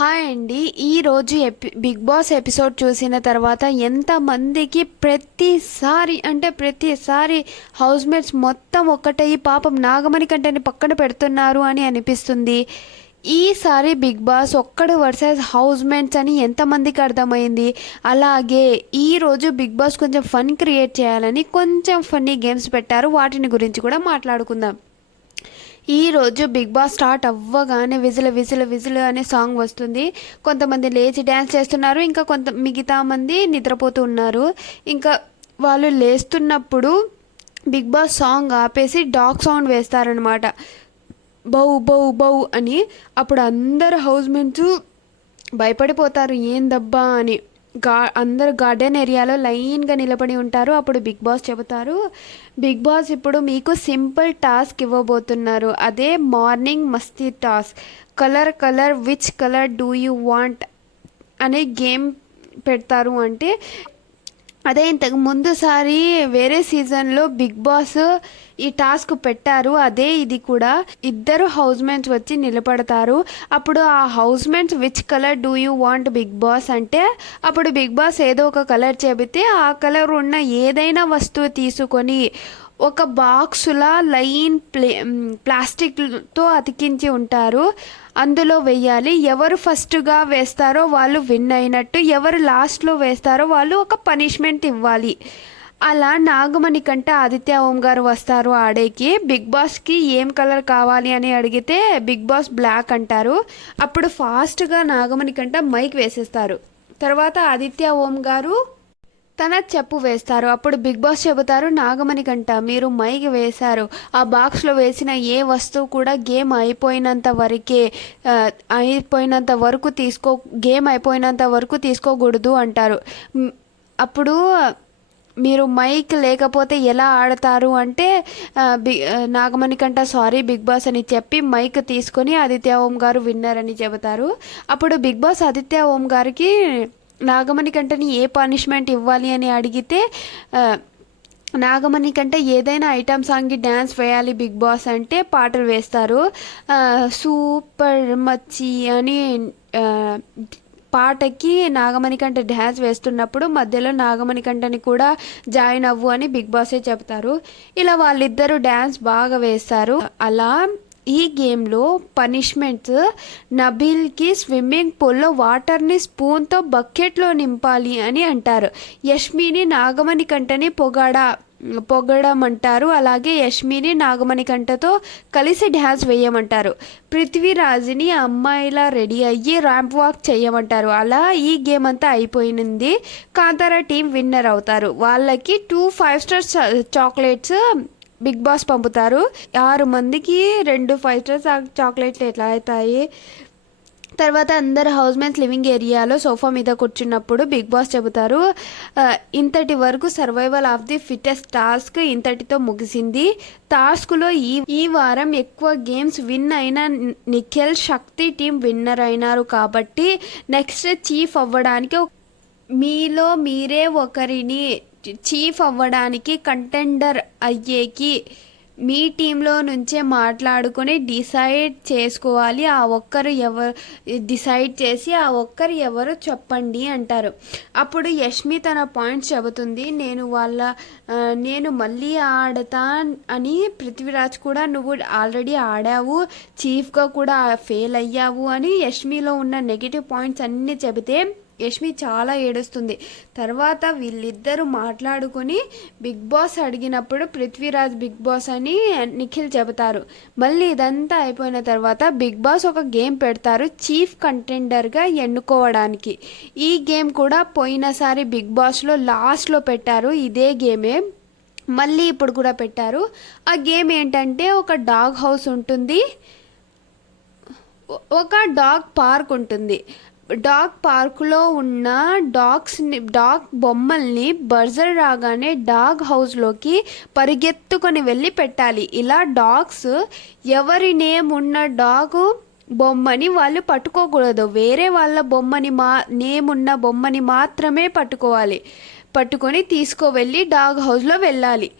Hi అండి ఈరోజు AP big boss episode చూసిన తర్వాత ఎంతమందికి ప్రతిసారి అంటే ప్రతిసారి హౌస్ మేట్స్ మొత్తం ఒక్కటయ్యి పాపం నాగమణి కంటేని పక్కన పెడుతున్నారు అని అనిపిస్తుంది. ఈసారి బిగ్ బాస్ ఒక్కడు వర్సెస్ హౌస్ మేట్స్ అని ఎంతమందికి అర్థమైంది? అలాగే ఈరోజు బిగ్ బాస్ కొంచెం ఫన్ క్రియేట్ చేయాలని కొంచెం ఫన్నీ గేమ్స్ పెట్టారు. వాటిని గురించి కూడా మాట్లాడుకుందాం. ఈరోజు బిగ్ బాస్ స్టార్ట్ అవ్వగానే విజిల్ విజిల్ విజిల్ అనే సాంగ్ వస్తుంది. కొంతమంది లేచి డ్యాన్స్ చేస్తున్నారు. ఇంకా కొంత మిగతా మంది నిద్రపోతూ ఉన్నారు. ఇంకా వాళ్ళు లేస్తున్నప్పుడు బిగ్ బాస్ సాంగ్ ఆపేసి డాగ్ సౌండ్ వేస్తారనమాట బౌ బౌ బౌ అని. అప్పుడు అందరు హౌస్ మేట్స్ భయపడిపోతారు. ఏందబ్బా అని. గా అందరు గార్డెన్ ఏరియాలో లైన్గా నిలబడి ఉంటారు. అప్పుడు బిగ్ బాస్ చెబుతారు బిగ్ బాస్ ఇప్పుడు మీకు సింపుల్ టాస్క్ ఇవ్వబోతున్నారు. అదే morning Masti task colour colour which colour do you want అనే గేమ్ పెడతారు. అంటే అదే ఇంతకు ముందుసారి వేరే సీజన్లో బిగ్ బాస్ ఈ టాస్క్ పెట్టారు. అదే ఇది కూడా. ఇద్దరు హౌస్ మేట్స్ వచ్చి నిలబడతారు. అప్పుడు ఆ housemates which colour do you want Bigg Boss అంటే అప్పుడు బిగ్ బాస్ ఏదో ఒక కలర్ చెబితే ఆ కలర్ ఉన్న ఏదైనా వస్తువు తీసుకొని ఒక బాక్సులా లైన్ ప్లే ప్లాస్టిక్తో అతికించి ఉంటారు. అందులో వెయ్యాలి. ఎవరు ఫస్ట్గా వేస్తారో వాళ్ళు విన్ అయినట్టు ఎవరు లాస్ట్లో వేస్తారో వాళ్ళు ఒక పనిష్మెంట్ ఇవ్వాలి. అలా నాగమణి కంటే ఆదిత్య ఓం గారు వస్తారు ఆడేకి. బిగ్ బాస్కి ఏం కలర్ కావాలి అని అడిగితే బిగ్ బాస్ బ్లాక్ అంటారు. అప్పుడు ఫాస్ట్గా నాగమణి కంట మైక్ వేసేస్తారు. తర్వాత ఆదిత్య ఓం గారు తన చెప్పు వేస్తారు. అప్పుడు బిగ్ బాస్ చెబుతారు నాగమణి కంట మీరు మైక్ వేశారు. ఆ బాక్స్లో వేసిన ఏ వస్తువు కూడా గేమ్ అయిపోయినంత వరకే అయిపోయినంత వరకు తీసుకో గేమ్ అయిపోయినంత వరకు తీసుకోకూడదు అంటారు. అప్పుడు మీరు మైక్ లేకపోతే ఎలా ఆడతారు అంటే బి నాగమణి కంట సారీ బిగ్ బాస్ అని చెప్పి మైక్ తీసుకొని ఆదిత్య ఓం గారు విన్నర్ అని చెబుతారు. అప్పుడు బిగ్ బాస్ ఆదిత్య ఓం గారికి నాగమణి కంటని ఏ పనిష్మెంట్ ఇవ్వాలి అని అడిగితే నాగమణి కంటే ఏదైనా ఐటమ్ సాంగ్కి డ్యాన్స్ వేయాలి బిగ్ బాస్ అంటే పాటలు వేస్తారు. సూపర్ మచ్చి అని పాటకి నాగమణి కంటే డ్యాన్స్ వేస్తున్నప్పుడు మధ్యలో నాగమణి కంటని కూడా జాయిన్ అవ్వు అని బిగ్ బాసే చెప్తారు. ఇలా వాళ్ళిద్దరూ డ్యాన్స్ బాగా వేస్తారు. అలా ఈ గేమ్లో పనిష్మెంట్స్ నబీల్కి స్విమ్మింగ్ పూల్లో వాటర్ని స్పూన్తో బకెట్లో నింపాలి అని అంటారు. యష్మిని నాగమణి కంటని పొగాడ పొగడమంటారు. అలాగే యష్మిని నాగమణి కంటతో కలిసి డ్యాన్స్ వేయమంటారు. పృథ్వీరాజ్ని అమ్మాయిలా రెడీ అయ్యి ర్యాంప్ వాక్ చేయమంటారు. అలా ఈ గేమ్ అంతా అయిపోయింది. కాంతారా టీం విన్నర్ అవుతారు. వాళ్ళకి two five star chocolates Bigg Boss పంపుతారు. ఆరు మందికి రెండు ఫైవ్ స్టార్ చాక్లెట్లు ఎట్లా అవుతాయి? తర్వాత అందరు హౌస్ మేట్స్ లివింగ్ ఏరియాలో సోఫా మీద కూర్చున్నప్పుడు బిగ్ బాస్ చెబుతారు ఇంతటి వరకు survival of the fittest task ఇంతటితో ముగిసింది. టాస్క్లో ఈ ఈ వారం ఎక్కువ గేమ్స్ విన్ అయిన నిఖిల్ శక్తి టీం విన్నర్ అయినారు కాబట్టి నెక్స్ట్ చీఫ్ అవ్వడానికి మీలో మీరే ఒకరిని చీఫ్ అవ్వడానికి కంటెండర్ అయ్యేకి మీ టీంలో నుంచే మాట్లాడుకొని డిసైడ్ చేసుకోవాలి. ఆ ఒక్కరు ఎవరు డిసైడ్ చేసి ఆ ఒక్కరు ఎవరు చెప్పండి అంటారు. అప్పుడు యష్మి తన పాయింట్స్ చెబుతుంది. నేను వాళ్ళ నేను మళ్ళీ ఆడతా అని పృథ్వీరాజ్ కూడా నువ్వు ఆల్రెడీ ఆడావు. చీఫ్గా కూడా ఫెయిల్ అయ్యావు అని యష్మిలో ఉన్న నెగిటివ్ పాయింట్స్ అన్నీ చెబితే యష్మి చాలా ఏడుస్తుంది. తర్వాత వీళ్ళిద్దరూ మాట్లాడుకొని బిగ్ బాస్ అడిగినప్పుడు పృథ్వీరాజ్ బిగ్ బాస్ అని నిఖిల్ చెబుతారు. మళ్ళీ ఇదంతా అయిపోయిన తర్వాత బిగ్ బాస్ ఒక గేమ్ పెడతారు చీఫ్ కంటెండర్గా ఎన్నుకోవడానికి. ఈ గేమ్ కూడా పోయినసారి బిగ్ బాస్లో లాస్ట్లో పెట్టారు ఇదే గేమే. మళ్ళీ ఇప్పుడు కూడా పెట్టారు. ఆ గేమ్ ఏంటంటే ఒక డాగ్ హౌస్ ఉంటుంది. ఒక డాగ్ పార్క్ ఉంటుంది. డాగ్ పార్కులో ఉన్న డాగ్స్ని డాగ్ బొమ్మల్ని బర్జర్ రాగానే డాగ్ హౌస్లోకి పరిగెత్తుకొని వెళ్ళి పెట్టాలి. ఇలా డాగ్స్ ఎవరి నేమ్ ఉన్న డాగు బొమ్మని వాళ్ళు పట్టుకోకూడదు. వేరే వాళ్ళ బొమ్మని మా నేమ్ ఉన్న బొమ్మని మాత్రమే పట్టుకోవాలి. పట్టుకొని తీసుకువెళ్ళి డాగ్ హౌస్లో వెళ్ళాలి.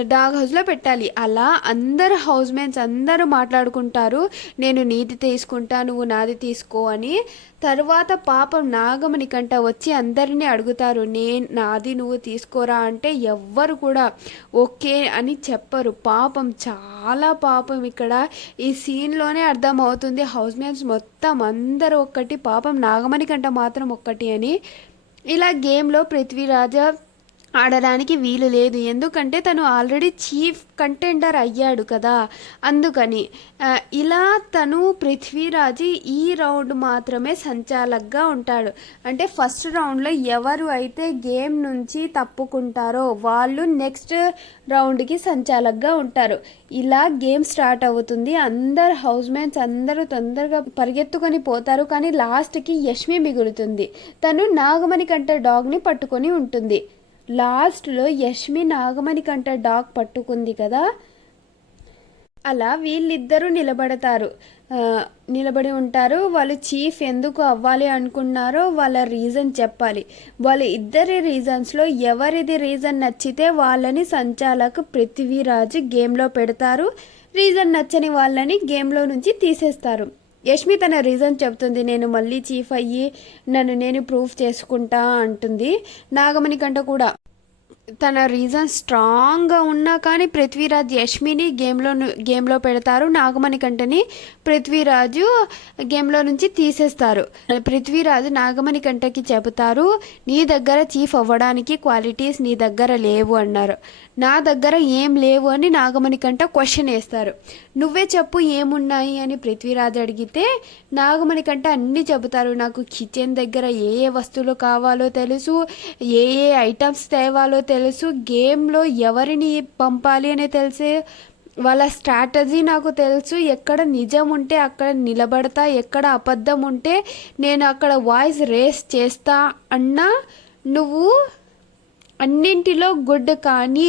డాగ్ హౌస్లో పెట్టాలి. అలా అందరు హౌస్ మేట్స్ అందరూ మాట్లాడుకుంటారు. నేను నీది తీసుకుంటా నువ్వు నాది తీసుకో అని. తర్వాత పాపం నాగమణి కంట వచ్చి అందరినీ అడుగుతారు నేను నాది నువ్వు తీసుకోరా? అంటే ఎవ్వరు కూడా ఓకే అని చెప్పరు. పాపం చాలా పాపం ఇక్కడ. ఈ సీన్లోనే అర్థమవుతుంది హౌస్ మేట్స్ మొత్తం అందరూ ఒక్కటి పాపం నాగమణి కంట మాత్రం ఒక్కటి అని. ఇలా గేమ్లో పృథ్వీరాజా ఆడడానికి వీలు లేదు. ఎందుకంటే తను ఆల్రెడీ చీఫ్ కంటెండర్ అయ్యాడు కదా. అందుకని ఇలా తను పృథ్వీరాజ్ ఈ రౌండ్ మాత్రమే సంచాలకగా ఉంటాడు. అంటే ఫస్ట్ రౌండ్లో ఎవరు అయితే గేమ్ నుంచి తప్పుకుంటారో వాళ్ళు నెక్స్ట్ రౌండ్కి సంచాలకగా ఉంటారు. ఇలా గేమ్ స్టార్ట్ అవుతుంది. అందరు హౌస్ మేట్స్ అందరూ తొందరగా పరిగెత్తుకొని పోతారు. కానీ లాస్ట్కి యష్మి మిగులుతుంది. తను నాగమణి కంటే డాగ్ని పట్టుకొని ఉంటుంది. లాస్ట్లో యష్మి నాగమణి కంట డాగ్ పట్టుకుంది కదా? అలా వీళ్ళిద్దరూ నిలబడతారు. నిలబడి ఉంటారు. వాళ్ళు చీఫ్ ఎందుకు అవ్వాలి అనుకున్నారో వాళ్ళ రీజన్ చెప్పాలి. వాళ్ళ ఇద్దరి రీజన్స్లో ఎవరిది రీజన్ నచ్చితే వాళ్ళని సంచాలక పృథ్వీరాజు గేమ్లో పెడతారు. రీజన్ నచ్చని వాళ్ళని గేమ్లో నుంచి తీసేస్తారు. యష్మి తన రీజన్ చెప్తుంది నేను మళ్ళీ చీఫ్ అయ్యి నన్ను నేను ప్రూఫ్ చేసుకుంటా అంటుంది నాగమణి కంట కూడా. తన రీజన్ స్ట్రాంగ్గా ఉన్నా కానీ పృథ్వీరాజ్ యష్మిని గేమ్లో గేమ్లో పెడతారు. నాగమణి కంటని పృథ్వీరాజు గేమ్లో నుంచి తీసేస్తారు. పృథ్వీరాజు నాగమణి కంటకి చెబుతారు నీ దగ్గర చీఫ్ అవ్వడానికి క్వాలిటీస్ నీ దగ్గర లేవు అన్నారు. నా దగ్గర ఏం లేవు అని నాగమణి కంట క్వశ్చన్ వేస్తారు. నువ్వే చెప్పు ఏమున్నాయి అని పృథ్వీరాజ్ అడిగితే నాగమణి కంట అన్నీ చెబుతారు. నాకు కిచెన్ దగ్గర ఏ ఏ వస్తువులు కావాలో తెలుసు ఏ ఏ ఐటమ్స్ తేవాలో తెలుసు తెలుసు. గేమ్లో ఎవరిని పంపాలి అని తెలిసే వాళ్ళ స్ట్రాటజీ నాకు తెలుసు. ఎక్కడ నిజం ఉంటే అక్కడ నిలబడతా ఎక్కడ అబద్ధం ఉంటే నేను అక్కడ వాయిస్ రేస్ చేస్తా అన్నా నువ్వు అన్నింటిలో గుడ్ కానీ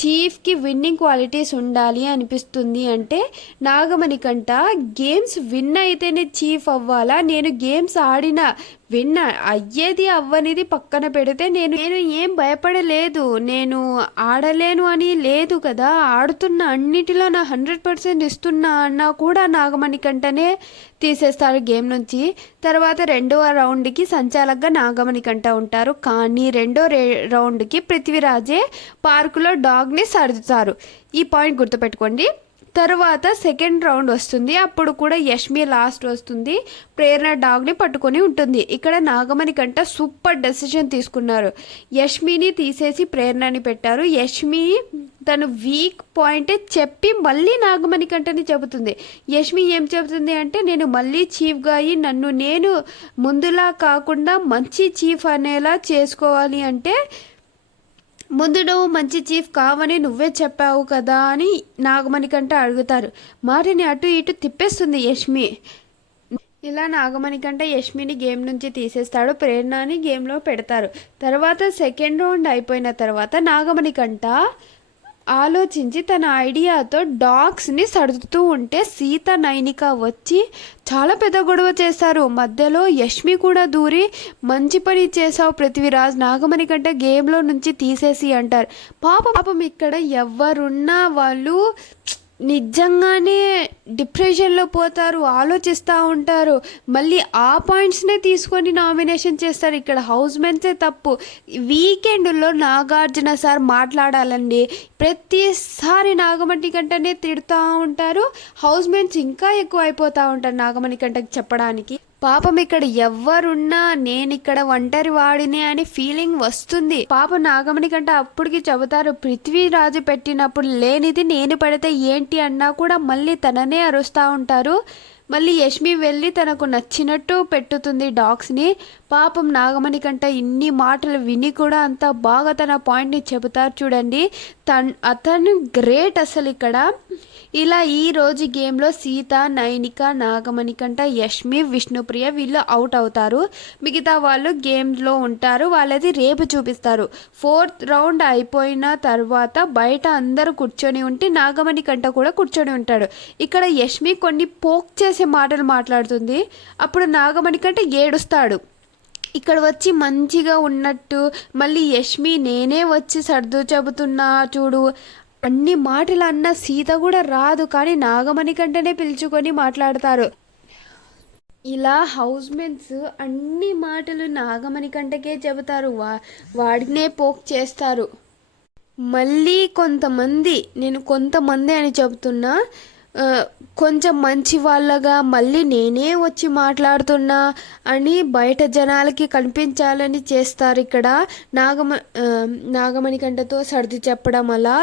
చీఫ్కి విన్నింగ్ క్వాలిటీస్ ఉండాలి అనిపిస్తుంది అంటే నాగమణి కంట గేమ్స్ విన్ అయితేనే చీఫ్ అవ్వాలా? నేను గేమ్స్ ఆడిన విన్ అయ్యేది అవ్వనిది పక్కన పెడితే నేను నేను ఏం భయపడలేదు. నేను ఆడలేను అని లేదు కదా? ఆడుతున్న అన్నిటిలో నా హండ్రెడ్ పర్సెంట్ ఇస్తున్నా అన్నా కూడా నాగమణి కంటనే తీసేస్తారు గేమ్ నుంచి. తర్వాత రెండవ రౌండ్కి సంచాలకగా నాగమణి కంట ఉంటారు. కానీ రెండో రౌండ్కి పృథ్వీరాజే పార్కులో డాగ్ డాగ్ని సర్దుతారు ఈ పాయింట్ గుర్తుపెట్టుకోండి. తర్వాత సెకండ్ రౌండ్ వస్తుంది. అప్పుడు కూడా యష్మి లాస్ట్ వస్తుంది. ప్రేరణ డాగ్ని పట్టుకొని ఉంటుంది. ఇక్కడ నాగమణి కంట సూపర్ డెసిషన్ తీసుకున్నారు. యష్మిని తీసేసి ప్రేరణని పెట్టారు. యష్మి తను వీక్ పాయింటే చెప్పి మళ్ళీ నాగమణి కంటని చెబుతుంది. యష్మి ఏం చెబుతుంది అంటే నేను మళ్ళీ చీఫ్గా అయ్యి నన్ను నేను ముందులా కాకుండా మంచి చీఫ్ అనేలా చేసుకోవాలి అంటే ముందు నువ్వు మంచి చీఫ్ కావని నువ్వే చెప్పావు కదా అని నాగమణికంట అడుగుతారు. మాటిని అటు ఇటు తిప్పేస్తుంది యష్మి. ఇలా నాగమణి కంటే యష్మిని గేమ్ నుంచి తీసేస్తాడు. ప్రేరణని గేమ్లో పెడతారు. తర్వాత సెకండ్ రౌండ్ అయిపోయిన తర్వాత నాగమణి కంట ఆలోచించి తన ఐడియాతో డాగ్స్ని సర్దుతూ ఉంటే సీత నైనిక వచ్చి చాలా పెద్ద గొడవ చేస్తారు మధ్యలో యష్మి కూడా దూరి మంచి పని చేసావు పృథ్వీరాజ్ నాగమణి కంటే గేమ్లో నుంచి తీసేసి అంటారు. పాప పాపం ఇక్కడ ఎవరున్నా వాళ్ళు నిజంగానే డిప్రెషన్లో పోతారు ఆలోచిస్తూ ఉంటారు. మళ్ళీ ఆ పాయింట్స్నే తీసుకొని నామినేషన్ చేస్తారు. ఇక్కడ హౌస్ మెన్సే తప్పు. వీకెండ్లో నాగార్జున సార్ మాట్లాడాలండి. ప్రతిసారి నాగమణి కంటనే తిడుతూ ఉంటారు. హౌస్ మెన్స్ ఇంకా ఎక్కువ అయిపోతూ ఉంటారు నాగమణి కంటకి చెప్పడానికి. పాపం ఇక్కడ ఎవ్వరున్నా నేను ఇక్కడ ఒంటరి వాడిని అని ఫీలింగ్ వస్తుంది. పాపం నాగమణి కంటే అప్పటికి చెబుతారు పృథ్వీరాజు పెట్టినప్పుడు లేనిది నేను పెడితే ఏంటి అన్నా కూడా మళ్ళీ తననే అరుస్తూ ఉంటారు. మళ్ళీ యష్మి వెళ్ళి తనకు నచ్చినట్టు పెట్టుతుంది డాగ్స్ని పాపం నాగమణి కంట ఇన్ని మాటలు విని కూడా అంత బాగా తన పాయింట్ని చెబుతారు చూడండి. తన్ అతను గ్రేట్ అసలు ఇక్కడ. ఇలా ఈ రోజు గేమ్లో సీత నైనిక నాగమణి కంట యష్మి విష్ణుప్రియ వీళ్ళు అవుట్ అవుతారు. మిగతా వాళ్ళు గేమ్లో ఉంటారు. వాళ్ళది రేపు చూపిస్తారు. ఫోర్త్ రౌండ్ అయిపోయిన తర్వాత బయట అందరూ కూర్చొని ఉంటే నాగమణి కంట కూడా కూర్చొని ఉంటాడు. ఇక్కడ యష్మి కొన్ని పోక్ చేసే మాటలు మాట్లాడుతుంది. అప్పుడు నాగమణి కంట ఏడుస్తాడు. ఇక్కడ వచ్చి మంచిగా ఉన్నట్టు మళ్ళీ యష్మి నేనే వచ్చి సర్దు చెబుతున్నా చూడు అన్ని మాటలు అన్న సీత కూడా రాదు కానీ నాగమణి కంటేనే పిలుచుకొని మాట్లాడతారు. ఇలా హౌస్ మెన్స్ అన్ని మాటలు నాగమణి కంటకే చెబుతారు వా వాడినే పోక్ చేస్తారు. మళ్ళీ కొంతమంది నేను కొంతమంది అని చెబుతున్నా కొంచెం మంచి వాళ్ళగా మళ్ళీ నేనే వచ్చి మాట్లాడుతున్నా అని బయట జనాలకి కనిపించాలని చేస్తారు ఇక్కడ. నాగమ నాగమణి గంటతో సర్ది చెప్పడం అలా.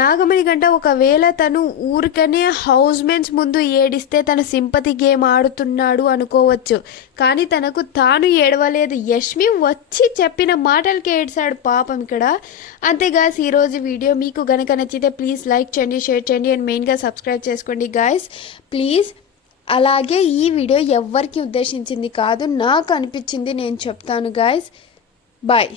నాగమణి గంట ఒకవేళ తను ఊరికనే హౌస్ మెన్స్ ముందు ఏడిస్తే తన సింపతి గేమ్ ఆడుతున్నాడు అనుకోవచ్చు. కానీ తనకు తాను ఏడవలేదు. యష్మి వచ్చి చెప్పిన మాటలకి ఏడ్చాడు పాపం ఇక్కడ. అంతేగాస్ ఈరోజు వీడియో మీకు గనక నచ్చితే ప్లీజ్ లైక్ చేయండి షేర్ చేయండి అండ్ మెయిన్గా సబ్స్క్రైబ్ చేసుకోండి. గాయస్ ప్లీజ్ అలాగే ఈ వీడియో ఎవరికి ఉద్దేశించింది కాదు నాకు అనిపించింది నేను చెప్తాను గాయస్ బాయ్